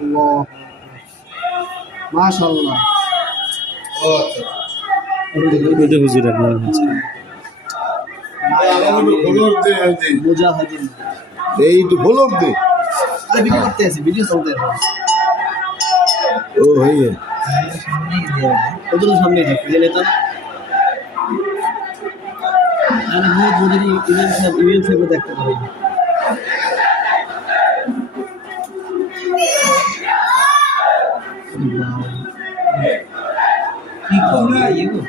আল্লাহ মাশাআল্লাহ। ও আচ্ছা ওইটা হুজুরের নাম হচ্ছে। মুজাহিদিন এই তো ফলোর দে আরে ভিডিও করতে আছে, ভিডিও চলতে আছে। ও হইয়ে ওদের সামনে থাকে যে নেতা আমি বহুত বড় ইভেন্ট সাহেব দেখতে পারি। কি করে ইগো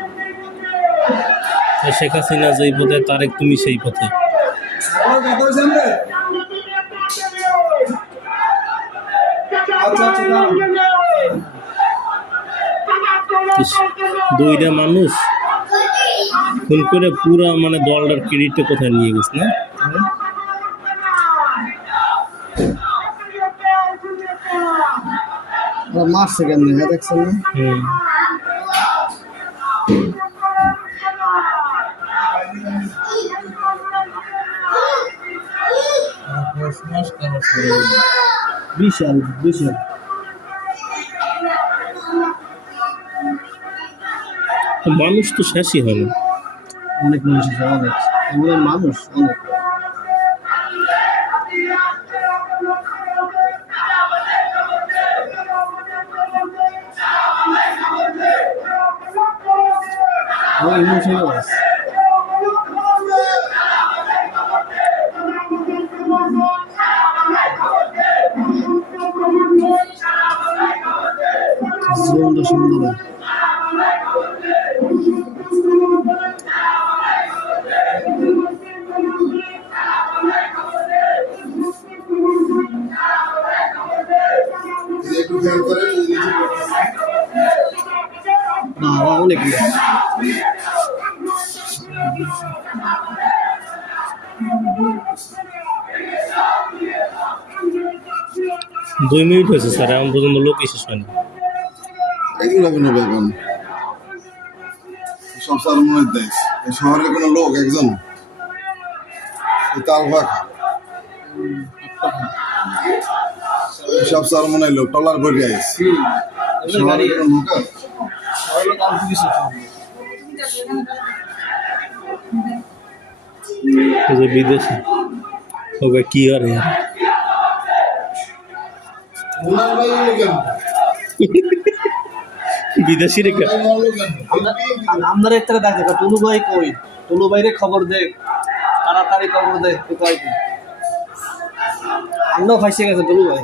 শেখ হাসিনা যেই পথে তারেক তুমি সেই পথে। ইস, দুইটা মানুষ খুন করে পুরা মানে দলটার ক্রেডিটটা কোথায় নিয়ে গেছে না? মারছে কেমনে হ্যাঁ দেখছেন না? হুম। বিশাল বিশাল মানুষ তো শেষই হয় না। অনেক মানুষ আছে, অনেক এগুলো মানুষ অনেক। ইমন সাহেব আছে জীবনটা সুন্দর। একটু খেয়াল করে বাবা অনেক লোক। 2 মিনিট হয়েছে স্যার, এখন পর্যন্ত লোক শেষ হয়নি। এগুলো কোনো ব্যাপার না, সব স্যার মনে দেয় এই শহরের কোনো লোক একজন তাল ফাঁকা সব স্যার মনে হইলো টলার করে আইস শহরের কোনো লোক আছে? এই যে বিদেশে ওকে কি আর ওনার ভাই হলো কেন? বিদেশি রেখে ভাই হলো কেন? আমরা একটা ডাকে টুলু ভাই কই, টুলু ভাইরে খবর দে, তাড়াতাড়ি খবর দে। আমরাও ফাইসে গেছে টুলু ভাই।